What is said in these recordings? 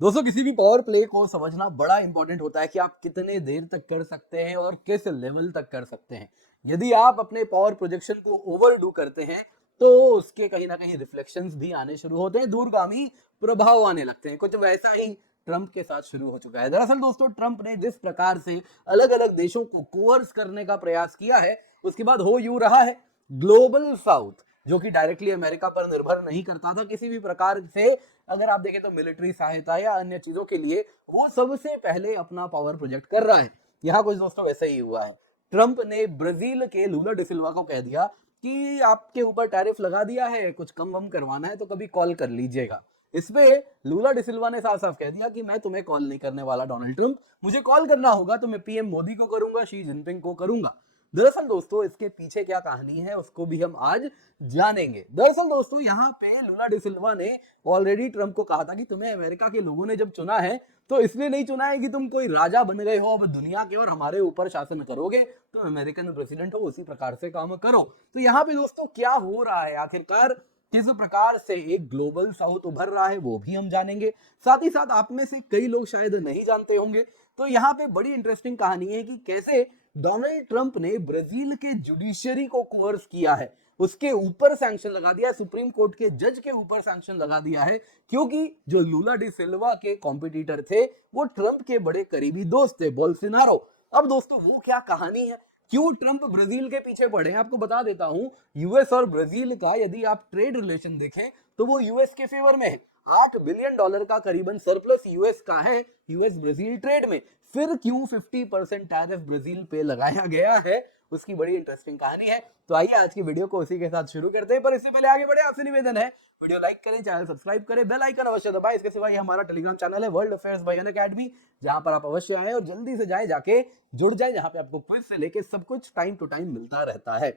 दोस्तों किसी भी पावर प्ले को समझना बड़ा इंपॉर्टेंट होता है कि आप कितने देर तक कर सकते हैं और किस लेवल तक कर सकते हैं। यदि आप अपने पावर प्रोजेक्शन को ओवरडू करते हैं तो उसके कहीं ना कहीं रिफ्लेक्शंस भी आने शुरू होते हैं, दूरगामी प्रभाव आने लगते हैं। कुछ वैसा ही ट्रंप के साथ शुरू हो चुका है। दरअसल दोस्तों, ट्रंप ने जिस प्रकार से अलग अलग देशों को कोर्स करने का प्रयास किया है, उसके बाद हो यूं रहा है ग्लोबल साउथ, जो कि डायरेक्टली अमेरिका पर निर्भर नहीं करता था किसी भी प्रकार से। अगर आप देखें तो मिलिट्री सहायता या अन्य चीजों के लिए वो सबसे पहले अपना पावर प्रोजेक्ट कर रहा है। यहाँ कुछ दोस्तों वैसा ही हुआ है। ट्रंप ने ब्राजील के लूला डिसिल्वा को कह दिया कि आपके ऊपर टैरिफ लगा दिया है, कुछ कम वम करवाना है तो कभी कॉल कर लीजिएगा। इस पे लूला डिसिल्वा ने साफ साफ कह दिया कि मैं तुम्हें कॉल नहीं करने वाला डोनाल्ड ट्रंप, मुझे कॉल करना होगा तो मैं पीएम मोदी को करूंगा, शी जिनपिंग को करूंगा। दरअसल दोस्तों इसके पीछे क्या कहानी है उसको भी हम आज जानेंगे। दरअसल दोस्तों यहाँ पे लूला डिसिल्वा ने ऑलरेडी ट्रंप को कहा था कि तुम्हें अमेरिका के लोगों ने जब चुना है तो इसलिए नहीं चुना है कि तुम कोई राजा बन गए हो अब दुनिया के और हमारे ऊपर शासन करोगे, तुम अमेरिकन प्रेसिडेंट हो, उसी प्रकार से काम करो। तो यहाँ पे दोस्तों क्या हो रहा है, आखिरकार किस प्रकार से एक ग्लोबल साउथ उभर रहा है वो भी हम जानेंगे। साथ ही साथ आप में से कई लोग शायद नहीं जानते होंगे, तो यहाँ पे बड़ी इंटरेस्टिंग कहानी है कि कैसे डोनाल्ड ट्रंप ने ब्राजील के जुडिशरी को कोर्स किया है, उसके ऊपर सैंक्शन लगा दिया है, सुप्रीम कोर्ट के जज के ऊपर सैंक्शन लगा दिया है, क्योंकि जो लूला डी सिल्वा के कॉम्पिटिटर थे वो ट्रंप के बड़े करीबी दोस्त थे, बोल्सोनारो। अब दोस्तों वो क्या कहानी है, क्यों ट्रंप ब्राजील के पीछे पड़े हैं, आपको बता देता हूं। यूएस और ब्राजील का यदि आप ट्रेड रिलेशन देखें तो वो यूएस के फेवर में है। $8 बिलियन का करीबन सरप्लस यूएस का है यूएस ब्राजील ट्रेड में। फिर क्यों 50% टैरिफ ब्राजील पे लगाया गया है, उसकी बड़ी इंटरेस्टिंग कहानी है। तो आइए आज की वीडियो को उसी के साथ शुरू करते हैं, पर इससे पहले आगे बढ़े आपसे निवेदन है वीडियो लाइक करें, चैनल सब्सक्राइब करें, बेल आइकन अवश्य दबाएं। इसके सिवा ये हमारा टेलीग्राम चैनल है वर्ल्ड अफेयर्स बाय अनअकैडमी, जहां पर आप अवश्य आए और जल्दी से जाके जुड़ जाए, जहां पे आपको क्विज से लेके सब कुछ टाइम टू टाइम मिलता रहता है।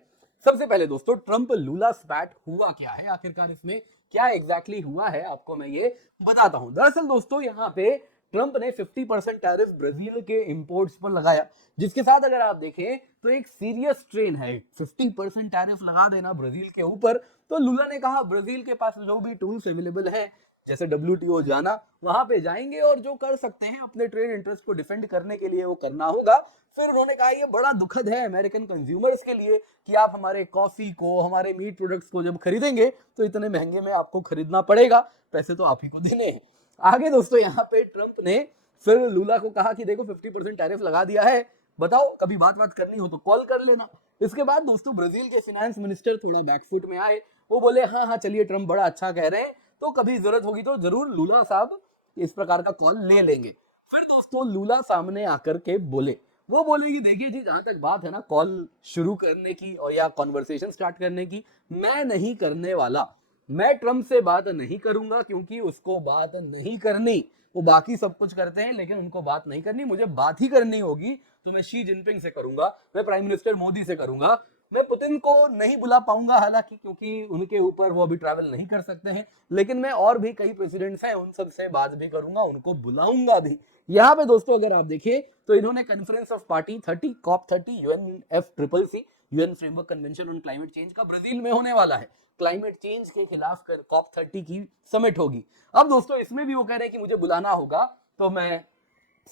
सबसे पहले दोस्तों ट्रंप लूला स्पैट हुआ क्या है, आखिरकार इसमें क्या एग्जैक्टली हुआ है आपको मैं ये बताता हूं। दरअसल दोस्तों यहाँ पे ट्रंप ने 50% टैरिफ ब्राजील के इंपोर्ट्स पर लगाया, जिसके साथ अगर आप देखें तो एक सीरियस ट्रेन है। 50% टैरिफ लगा देना ब्राजील के ऊपर, तो लूला ने कहा ब्राजील के पास जो भी टूल्स अवेलेबल हैं, जैसे WTO जाना, वहां पे जाएंगे और जो कर सकते हैं अपने ट्रेड इंटरेस्ट को डिफेंड करने के लिए वो करना होगा। फिर उन्होंने कहा ये बड़ा दुखद है अमेरिकन कंज्यूमर्स के लिए कि आप हमारे कॉफी को, हमारे मीट प्रोडक्ट्स को जब खरीदेंगे तो इतने महंगे में आपको खरीदना पड़ेगा, पैसे तो आप ही को देने हैं। आगे दोस्तों यहाँ पे ट्रंप ने फिर लूला को कहा कि देखो 50% टैरिफ लगा दिया है, बताओ कभी बात करनी हो तो कॉल कर लेना। इसके बाद दोस्तों ब्राजील के फाइनेंस मिनिस्टर थोड़ा बैकफुट में आए, वो बोले हाँ हाँ चलिए ट्रंप बड़ा अच्छा कह रहे हैं, तो कभी जरूरत होगी तो जरूर लूला साहब इस प्रकार का कॉल ले लेंगे। फिर दोस्तों लूला सामने आकर के बोले, वो बोले कि देखिए जी, जहां तक बात है ना कॉल शुरू करने की और या कॉन्वर्सेशन स्टार्ट करने की, मैं नहीं करने वाला। मैं ट्रंप से बात नहीं करूंगा क्योंकि उसको बात नहीं करनी, वो बाकी सब कुछ करते हैं लेकिन उनको बात नहीं करनी, मुझे बात ही करनी होगी तो मैं शी जिनपिंग से करूंगा, मैं प्राइम मिनिस्टर मोदी से करूंगा। मैं पुतिन को नहीं बुला पाऊंगा हालांकि, क्योंकि उनके ऊपर वो अभी ट्रैवल नहीं कर सकते हैं, लेकिन मैं और भी कई प्रेसिडेंट्स हैं उन सब से बात भी करूंगा, उनको बुलाऊंगा भी। यहाँ पे दोस्तों अगर आप देखें तो इन्होंने conference of party 30 COP30 UNFCCC UN framework convention on climate change का ब्राजील में होने वाला है। क्लाइमेट चेंज के खिलाफ COP30 की समिट होगी। अब दोस्तों इसमें भी वो कह रहे हैं कि मुझे बुलाना होगा तो मैं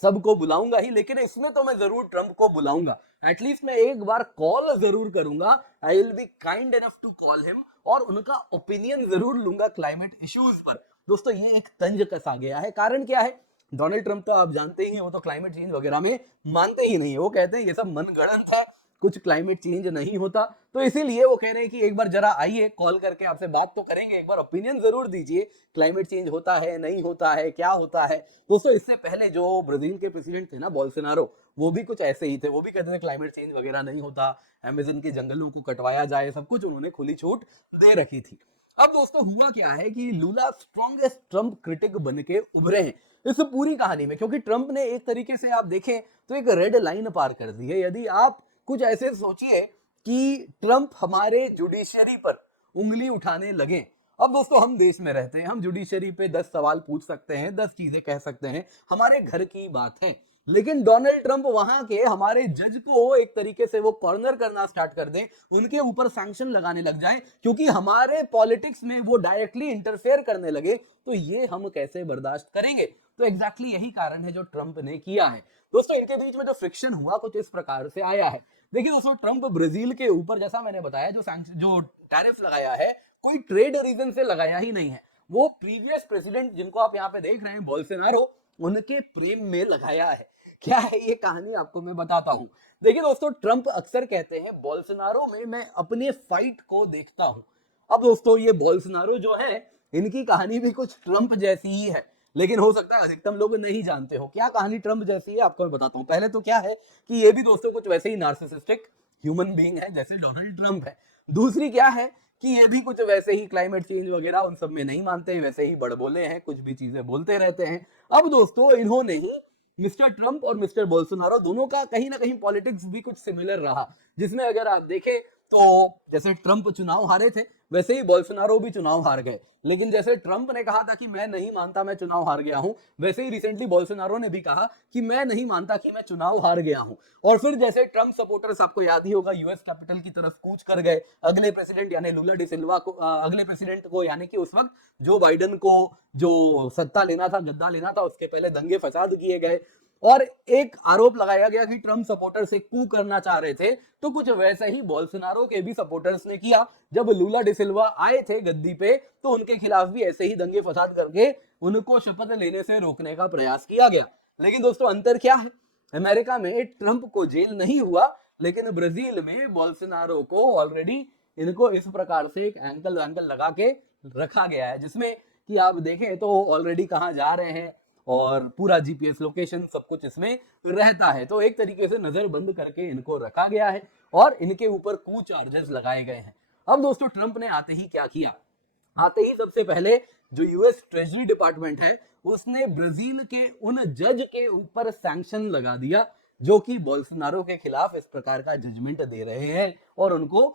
सबको बुलाऊंगा ही, लेकिन इसमें तो मैं जरूर ट्रंप को बुलाऊंगा, एटलीस्ट मैं एक बार कॉल जरूर करूंगा, I will be kind enough to call him, और उनका ओपिनियन जरूर लूंगा क्लाइमेट इश्यूज पर। दोस्तों ये एक तंज कसा गया है, कारण क्या है, डोनाल्ड ट्रंप तो आप जानते ही हैं, वो तो क्लाइमेट चेंज वगैरह में मानते ही नहीं है, वो कहते हैं ये सब मनगढ़ंत है, कुछ क्लाइमेट चेंज नहीं होता। तो इसीलिए वो कह रहे हैं कि एक बार जरा आइए, कॉल करके आपसे बात तो करेंगे, एक बार ओपिनियन जरूर दीजिए, क्लाइमेट चेंज होता है नहीं होता है, क्या होता है। दोस्तों इससे पहले जो ब्राजील के प्रेसिडेंट थे ना बोल्सोनारो, वो भी कुछ ऐसे ही थे, वो भी कहते थे क्लाइमेट चेंज वगैरह नहीं होता, अमेजन के जंगलों को कटवाया जाए, सब कुछ उन्होंने खुली छूट दे रखी थी। अब दोस्तों हुआ क्या है कि लूला स्ट्रॉन्गेस्ट ट्रंप क्रिटिक बन के उभरे हैं इस पूरी कहानी में, क्योंकि ट्रंप ने एक तरीके से आप देखें तो एक रेड लाइन पार कर दी है। यदि आप कुछ ऐसे सोचिए कि ट्रंप हमारे जुडिशरी पर उंगली उठाने लगे, अब दोस्तों हम देश में रहते हैं, हम जुडिशरी पे 10 सवाल पूछ सकते हैं, 10 चीजें कह सकते हैं, हमारे घर की बात है, लेकिन डोनाल्ड ट्रंप वहां के हमारे जज को एक तरीके से वो कॉर्नर करना स्टार्ट कर दें, उनके ऊपर सैंक्शन लगाने लग जाए क्योंकि हमारे पॉलिटिक्स में वो डायरेक्टली इंटरफेयर करने लगे, तो ये हम कैसे बर्दाश्त करेंगे। तो एग्जैक्टली यही कारण है जो ट्रंप ने किया है। दोस्तों इनके बीच में जो फ्रिक्शन हुआ कुछ इस प्रकार से आया है। देखिए दोस्तों, ट्रंप ब्राजील के ऊपर जैसा मैंने बताया जो टैरिफ लगाया है, कोई ट्रेड रीजन से लगाया ही नहीं है। वो प्रीवियस प्रेसिडेंट जिनको आप यहाँ पे देख रहे हैं बोल्सोनारो, उनके प्रेम में लगाया है। क्या है ये कहानी आपको मैं बताता हूं। देखिए दोस्तों, ट्रंप अक्सर कहते हैं बोल्सोनारो में मैं अपने फाइट को देखता हूं। अब दोस्तों ये बोल्सोनारो जो है, इनकी कहानी भी कुछ ट्रंप जैसी ही है, लेकिन हो सकता है अधिकतम लोग नहीं जानते हो क्या कहानी ट्रंप जैसी है। आपको मैं बताता हूँ। पहले तो क्या है कि ये भी दोस्तों कुछ वैसे ही नार्सिसिस्टिक ह्यूमन बीइंग है जैसे डोनाल्ड ट्रंप है। दूसरी क्या है कि ये भी कुछ वैसे ही क्लाइमेट चेंज वगैरह उन सब में नहीं मानते हैं, वैसे ही बड़बोले हैं, कुछ भी चीजें बोलते रहते हैं। अब दोस्तों इन्होंने ही मिस्टर ट्रंप और मिस्टर बोल्सोनारो दोनों का कहीं ना कहीं पॉलिटिक्स भी कुछ सिमिलर रहा, जिसमें अगर आप देखें तो जैसे ट्रंप चुनाव हारे थे वैसे ही बोल्सोनारो भी चुनाव हार गए। लेकिन जैसे ट्रंप ने कहा था कि मैं नहीं मानता मैं चुनाव हार गया हूं, वैसे ही रिसेंटली बोल्सोनारो ने भी कहा कि मैं नहीं मानता कि मैं चुनाव हार गया हूं। और फिर जैसे ट्रंप सपोर्टर्स, आपको याद ही होगा, यूएस कैपिटल की तरफ कूच कर गए अगले प्रेसिडेंट यानी लूला डी सिल्वा को, अगले प्रेसिडेंट को यानी कि उस वक्त जो बाइडन को जो सत्ता लेना था, गद्दा लेना था, उसके पहले दंगे फसाद किए गए। और एक आरोप लगाया गया कि ट्रंप सपोर्टर से कू करना चाह रहे थे। तो कुछ वैसा ही बोल्सोनारो के भी सपोर्टर्स ने किया। जब लूला डी सिल्वा आए थे गद्दी पे तो उनके खिलाफ भी ऐसे ही दंगे फसाद करके उनको शपथ लेने से रोकने का प्रयास किया गया। लेकिन दोस्तों अंतर क्या है, अमेरिका में ट्रंप को जेल नहीं हुआ, लेकिन ब्राजील में बोल्सोनारो को ऑलरेडी इनको इस प्रकार से एक एंकल वैंकल लगा के रखा गया है, जिसमें कि आप देखें तो ऑलरेडी कहाँ जा रहे हैं और पूरा जीपीएस लोकेशन सब कुछ इसमें रहता है। तो एक तरीके से नजर बंद करके इनको रखा गया है और इनके ऊपर कू चार्जेस लगाए गए हैं। अब दोस्तों ट्रंप ने आते ही क्या किया, आते ही सबसे पहले जो यूएस ट्रेजरी डिपार्टमेंट है उसने ब्राजील के उन जज के ऊपर सैंक्शन लगा दिया जो कि बोल्सोनारो के खिलाफ इस प्रकार का जजमेंट दे रहे हैं और उनको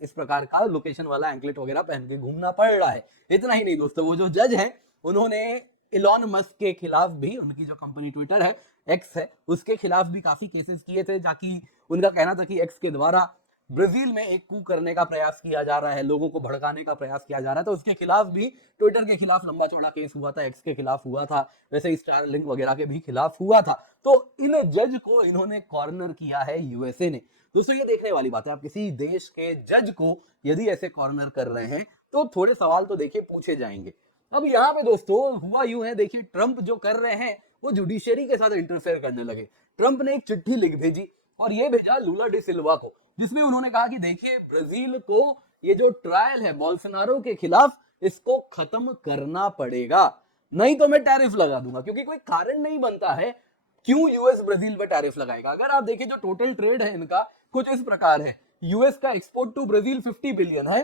इस प्रकार का लोकेशन वाला एंकलेट वगैरह पहन के घूमना पड़ रहा है। इतना ही नहीं दोस्तों, वो जो जज हैं उन्होंने इलॉन मस्क के खिलाफ भी, उनकी जो कंपनी ट्विटर है, एक्स है, उसके खिलाफ भी काफी केसेस किए थे, ताकि उनका कहना था कि एक्स के द्वारा ब्राजील में एक कू करने का प्रयास किया जा रहा है, लोगों को भड़काने का प्रयास किया जा रहा है। तो उसके खिलाफ भी, ट्विटर के खिलाफ लंबा चौड़ा केस हुआ था, एक्स के खिलाफ हुआ था, वैसे ही स्टारलिंक वगैरह के भी खिलाफ हुआ था। तो इन जज को इन्होंने कॉर्नर किया है यूएसए ने। दोस्तों ये देखने वाली बात है, आप किसी देश के जज को यदि ऐसे कॉर्नर कर रहे हैं तो थोड़े सवाल तो देखिए पूछे जाएंगे। अब यहाँ पे दोस्तों हुआ यूं है, देखिए ट्रंप जो कर रहे हैं वो जुडिशरी के साथ इंटरफेयर करने लगे। ट्रंप ने एक चिट्ठी लिख भेजी और ये भेजा लूला डी सिल्वा को, जिसमें उन्होंने कहा कि देखिए ब्राजील को ये जो ट्रायल है बोल्सोनारो के खिलाफ इसको खत्म करना पड़ेगा, नहीं तो मैं टैरिफ लगा दूंगा। क्योंकि कोई कारण नहीं बनता है क्यों यूएस ब्राजील पे टैरिफ लगाएगा। अगर आप देखिए जो टोटल ट्रेड है इनका कुछ इस प्रकार है, यूएस का एक्सपोर्ट टू ब्राजील 50 बिलियन है,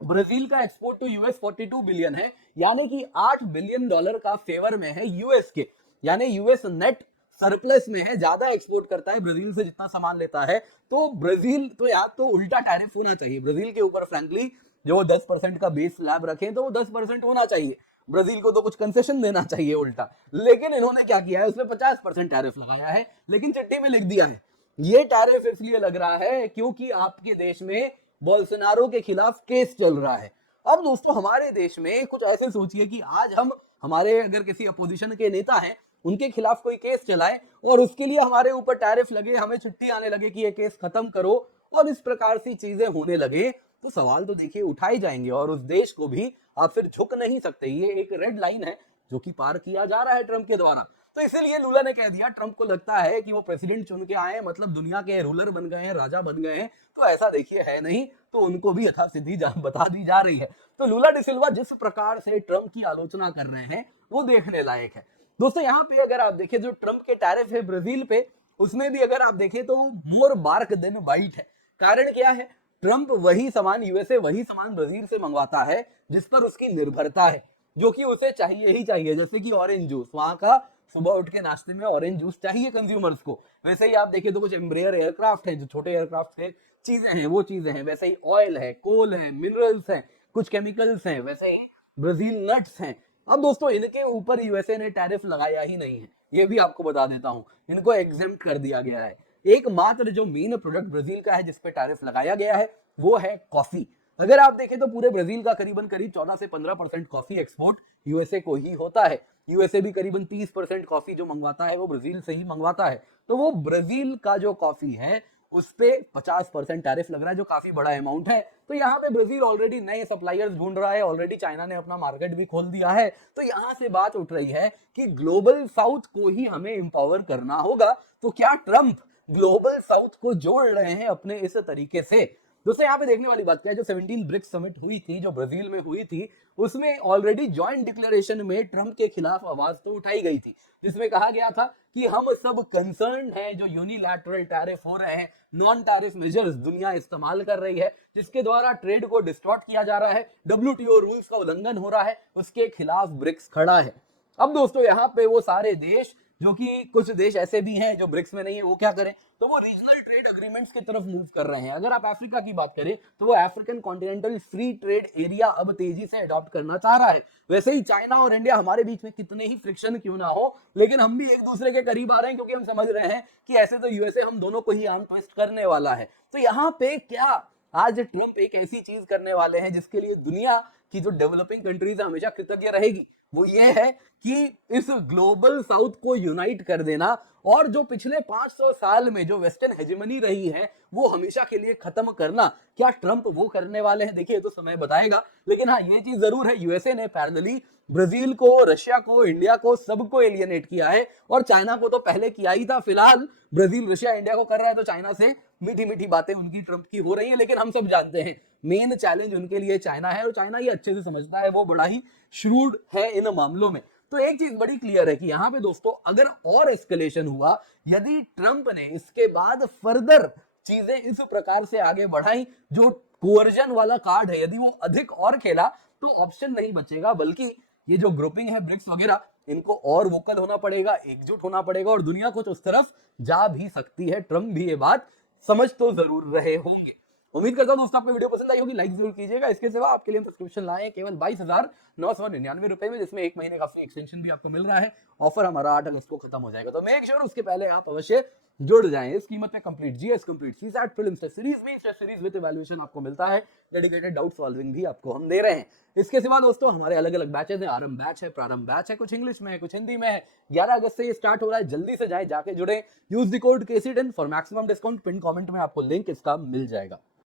ब्राजील का एक्सपोर्ट टू यूएस 42 बिलियन है, यानी कि $8 बिलियन का फेवर में है यूएस के, यानी यूएस नेट सरप्लस में है, ज्यादा एक्सपोर्ट करता है ब्राजील से जितना सामान लेता है। तो ब्राजील तो यार तो उल्टा टैरिफ होना चाहिए ब्राजील के ऊपर। फ्रैंकली जो 10% का बेस स्लैब रखें तो वो 10% होना चाहिए, ब्राजील को तो कुछ कंसेशन देना चाहिए उल्टा। लेकिन इन्होंने क्या किया है, उसमें 50% टैरिफ लगाया है, लेकिन चिट्ठी में लिख दिया है ये टैरिफ इसलिए लग रहा है क्योंकि आपके देश में बोल्सोनारो के खिलाफ केस चल रहा है। अब दोस्तों हमारे देश में कुछ ऐसे सोचिए कि आज हम हमारे अगर किसी अपोजिशन के नेता हैं उनके खिलाफ कोई केस चलाए और उसके लिए हमारे ऊपर टैरिफ लगे, हमें चिट्ठी आने लगे कि ये केस खत्म करो और इस प्रकार से चीजें होने लगे, तो सवाल तो देखिए उठाए जाएंगे और उस देश को भी आप फिर झुक नहीं सकते। ये एक रेड लाइन है जो कि पार किया जा रहा है ट्रंप के द्वारा। तो इसीलिए लूला ने कह दिया, ट्रंप को लगता है कि वो प्रेसिडेंट चुन के आए मतलब दुनिया के रूलर बन गए हैं, राजा बन गए हैं, तो ऐसा देखिए है नहीं, तो उनको भी यथास्थिति बता दी जा रही है। तो लूला डी सिल्वा जिस प्रकार से ट्रंप की आलोचना कर रहे हैं वो देखने लायक है। दोस्तों यहाँ पे अगर आप देखें जो ट्रंप के टैरिफ है ब्राजील पे, उसमें भी अगर आप देखें तो मोर बार्क देन बाइट है। कारण क्या है, ट्रंप वही सामान यूएसए वही सामान ब्राजील से मंगवाता है जिस पर उसकी निर्भरता है, जो कि उसे चाहिए ही चाहिए। जैसे कि ऑरेंज जूस, वहां का सुबह उठ के नाश्ते में ऑरेंज जूस चाहिए कंज्यूमर्स को। वैसे ही आप देखिए तो कुछ एम्ब्रेयर एयरक्राफ्ट है, जो छोटे एयरक्राफ्ट के चीजें हैं वो चीजें हैं, वैसे ही ऑयल है, कोल है, मिनरल्स हैं, कुछ केमिकल्स हैं, वैसे ही ब्राजील नट्स हैं, अब दोस्तों इनके ऊपर यूएसए ने टैरिफ लगाया ही नहीं है, ये भी आपको बता देता हूं, इनको एग्जेम्प्ट कर दिया गया है। एकमात्र जो मेन प्रोडक्ट ब्राजील का है जिसपे टैरिफ लगाया गया है वो है कॉफी। अगर आप देखें तो पूरे ब्राजील का करीबन करीब 14 से 15% कॉफी एक्सपोर्ट यूएसए को ही होता है। यूएसए भी करीबन 30% कॉफी जो मंगवाता है वो ब्राजील से ही मंगवाता है। तो वो ब्राजील का जो कॉफी है उस पे 50% टैरिफ लग रहा है, जो काफी बड़ा अमाउंट है। तो यहाँ पे ब्राजील ऑलरेडी नए सप्लायर्स ढूंढ रहा है, ऑलरेडी चाइना ने अपना मार्केट भी खोल दिया है। तो यहाँ से बात उठ रही है कि ग्लोबल साउथ को ही हमें एम्पावर करना होगा। तो क्या ट्रंप ग्लोबल साउथ को जोड़ रहे हैं अपने इस तरीके से? दोस्तों यहाँ पे देखने वाली बात क्या है, जो 17 ब्रिक्स समिट हुई थी, जो ब्राजील में हुई थी, उसमें ऑलरेडी जॉइंट डिक्लेरेशन में ट्रंप के खिलाफ आवाज तो उठाई गई थी, जिसमें कहा गया था कि हम सब कंसर्न हैं जो यूनिलैटरल टैरिफ हो रहे हैं, नॉन टैरिफ मेजर्स दुनिया इस्तेमाल कर रही है, जिसके द्वारा ट्रेड को डिस्टॉर्ट किया जा रहा है, डब्ल्यूटीओ रूल्स का उल्लंघन हो रहा है, उसके खिलाफ ब्रिक्स खड़ा है। अब दोस्तों यहाँ पे वो सारे देश, जो कि कुछ देश ऐसे भी हैं जो ब्रिक्स में नहीं है, वो क्या करें, तो वो रीजनल ट्रेड एग्रीमेंट्स की तरफ मूव कर रहे हैं। अगर आप अफ्रीका की बात करें तो वो African continental free trade area अब तेजी से अडॉप्ट करना चाह रहा है। वैसे ही चाइना और इंडिया, हमारे बीच में कितने ही फ्रिक्शन क्यों ना हो, लेकिन हम भी एक दूसरे के करीब आ रहे हैं, क्योंकि हम समझ रहे हैं कि ऐसे तो यूएसए हम दोनों को ही आर्म ट्विस्ट करने वाला है। तो यहाँ पे क्या आज ट्रंप एक ऐसी चीज करने वाले हैं जिसके लिए दुनिया की जो डेवलपिंग कंट्रीज हमेशा कृतज्ञ रहेगी, वो ये है कि इस ग्लोबल साउथ को यूनाइट कर देना, और जो पिछले 500 साल में जो वेस्टर्न हेजेमनी रही है वो हमेशा के लिए खत्म करना। क्या ट्रंप वो करने वाले हैं? देखिए तो समय बताएगा, लेकिन हाँ ये चीज जरूर है, यूएसए ने पैरेलली ब्राजील को, रशिया को, इंडिया को, सबको एलियनेट किया है, और चाइना को तो पहले किया ही था। फिलहाल ब्राजील रशिया इंडिया को कर रहा है, तो चाइना से मीठी मीठी बातें उनकी ट्रंप की हो रही है, लेकिन हम सब जानते हैं मेन चैलेंज उनके लिए चाइना है, और चाइना ये अच्छे से समझता है, वो बड़ा ही श्रूड है इन मामलों में। तो एक चीज बड़ी क्लियर है कि यहाँ पे दोस्तों अगर और एस्केलेशन हुआ, यदि ट्रंप ने इसके बाद फर्दर चीजें इस प्रकार से आगे बढ़ाई, जो कोअर्जन वाला कार्ड है, यदि वो अधिक और खेला, तो ऑप्शन नहीं बचेगा, बल्कि ये जो ग्रुपिंग है ब्रिक्स वगैरह, इनको और वोकल होना पड़ेगा, एकजुट होना पड़ेगा, और दुनिया कुछ उस तरफ जा भी सकती है। ट्रंप भी ये बात समझ तो जरूर रहे होंगे। उम्मीद करता हूं दोस्तों आपको वीडियो पसंद आई होगी, लाइक जरूर कीजिएगा। इसके सिवा आपके लिए सब्सक्रिप्शन लाए केवल 22,999 रुपए में, जिसमें एक महीने का फ्री एक्सटेंशन भी आपको मिल रहा है। ऑफर हमारा 8 अगस्त को खत्म हो जाएगा, तो मेक श्योर उसके पहले आप अवश्य जुड़ जाएं। इस कीमत में complete GS, complete CSAT, prelims test series, mains test series with evaluation आपको मिलता है, डेडिकेटेड डाउट सॉल्विंग भी आपको हम दे रहे हैं। इसके सिवा दोस्तों हमारे अलग अलग बैचेस हैं, आरंभ बैच है, प्रारंभ बैच है, कुछ इंग्लिश में है, कुछ हिंदी में है। 11 अगस्त से ये स्टार्ट हो रहा है, जल्दी से जाके जुड़े। Use the code KC10 for maximum discount. Pin comment में आपको लिंक इसका मिल जाएगा।